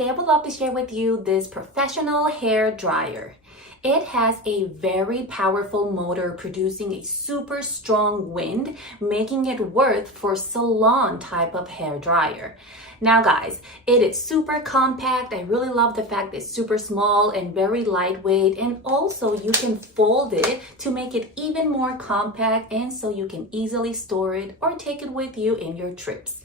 today I would love to share with you this professional hair dryer. It has a very powerful motor producing a super strong wind, making it worth for salon type of hair dryer. Now guys, it is super compact. I really love the fact it's super small and very lightweight, and also you can fold it to make it even more compact, and so you can easily store it or take it with you in your trips.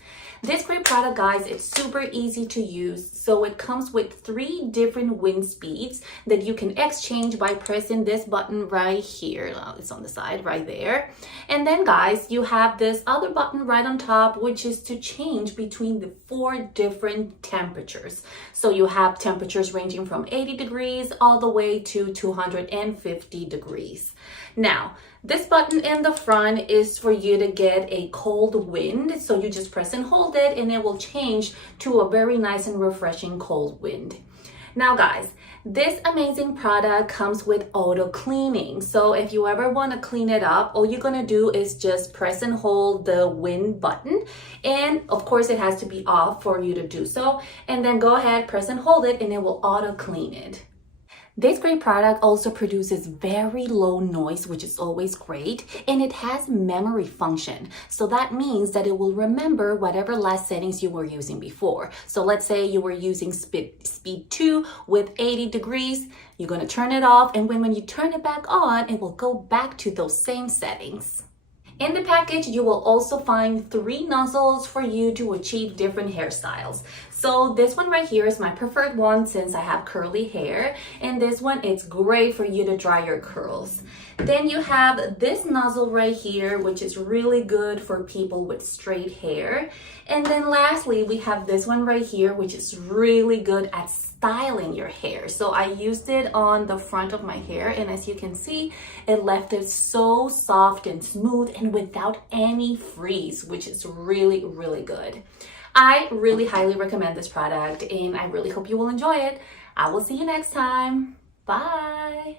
This great product, guys, it's super easy to use. So it comes with 3 different wind speeds that you can exchange by pressing this button right here. It's on the side right there. And then guys, you have this other button right on top, which is to change between the 4 different temperatures. So you have temperatures ranging from 80 degrees all the way to 250 degrees. Now, this button in the front is for you to get a cold wind. So you just press and hold it and it will change to a very nice and refreshing cold wind. Now guys, this amazing product comes with auto cleaning. So if you ever want to clean it up, all you're going to do is just press and hold the wind button. And of course it has to be off for you to do so. And then go ahead, press and hold it, and it will auto clean it. This great product also produces very low noise, which is always great, and it has memory function. So that means that it will remember whatever last settings you were using before. So let's say you were using speed 2 with 80 degrees, you're going to turn it off, and when you turn it back on, it will go back to those same settings. In the package, you will also find 3 nozzles for you to achieve different hairstyles. So this one right here is my preferred one since I have curly hair, and this one, it's great for you to dry your curls. Then you have this nozzle right here, which is really good for people with straight hair. And then lastly, we have this one right here, which is really good at styling your hair. So I used it on the front of my hair, and as you can see, it left it so soft and smooth and without any frizz, which is really, really good. I really highly recommend this product, and I really hope you will enjoy it. I will see you next time. Bye.